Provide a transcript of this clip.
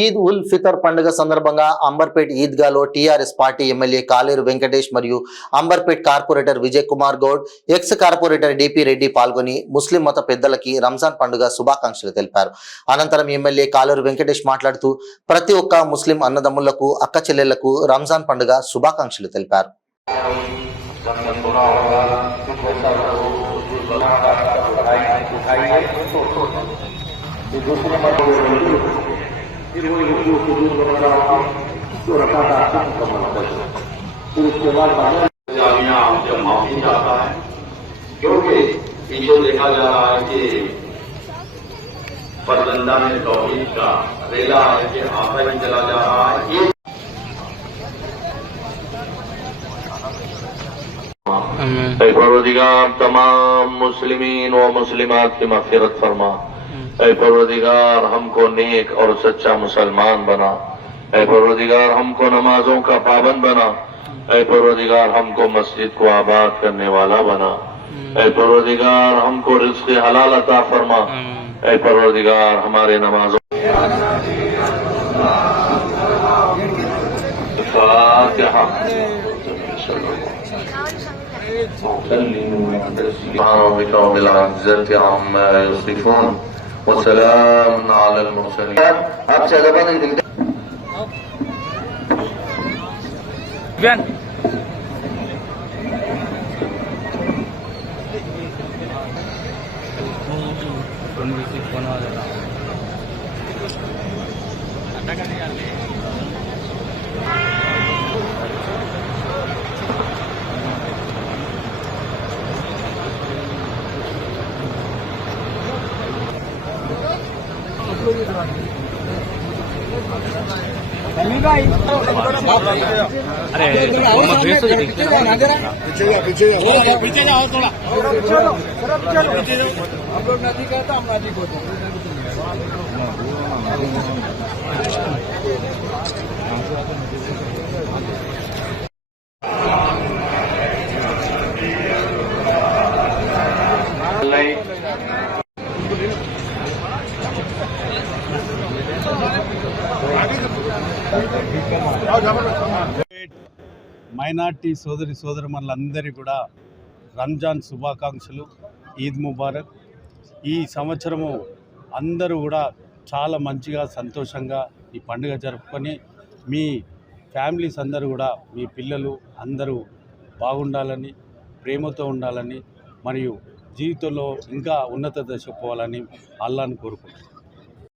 ఈద్ ఉల్ ఫితర్ పండుగ సందర్భంగా Amberpet ఈద్గాలో TRS party MLA కాలేరు వెంకటేష్ మరియు Amberpet corporator Vijay Kumar Goud, ex corporator DP Reddy పాల్గొని ముస్లిం మత పెద్దలకి రంజాన్ పండుగ శుభాకాంక్షలు తెలిపారు. అనంతరం ఎమ్మెల్యే కాలేరు వెంకటేష్ మాట్లాడుతూ ప్రతి ఒక్క ముస్లిం అన్నదమ్ములకు, అక్క చెల్లెళ్లకు రంజాన్ పండుగ శుభాకాంక్షలు తెలిపారు. क्योंकि पीछे देखा जा रहा है कि परगंदा में तौहीद का रेला है कि आता ही चला जा रहा है। परवरदिगार तमाम मुस्लिमीन व मुस्लिमात की मग़फ़िरत फरमा। परवरदिगार हमको नेक और सच्चा मुसलमान बना। परवरदिगार हमको नमाजों का पाबंद बना। परवरदिगार हमको मस्जिद को आबाद करने वाला बना। परवरदिगार हमको रिज़्क़ हलाल अता फरमा। परवरदिगार हमारे नमाजों आपसे अरे पीछे जाओ थोड़ा, हम लोग नदी का तो हम नदी को మైనార్టీ సోదరి సోదరులందరికీ కూడా రంజాన్ శుభాకాంక్షలు, ఈద్ ముబారక్. ఈ సంవత్సరము అందరూ కూడా చాలా మంచిగా సంతోషంగా ఈ పండుగ జరుపుకొని మీ ఫ్యామిలీస్ అందరూ కూడా, మీ పిల్లలు అందరూ బాగుండాలని, ప్రేమతో ఉండాలని మరియు జీవితంలో ఇంకా ఉన్నత దశ పోవాలని అల్లాహ్ని కోరుకుంటున్నాను.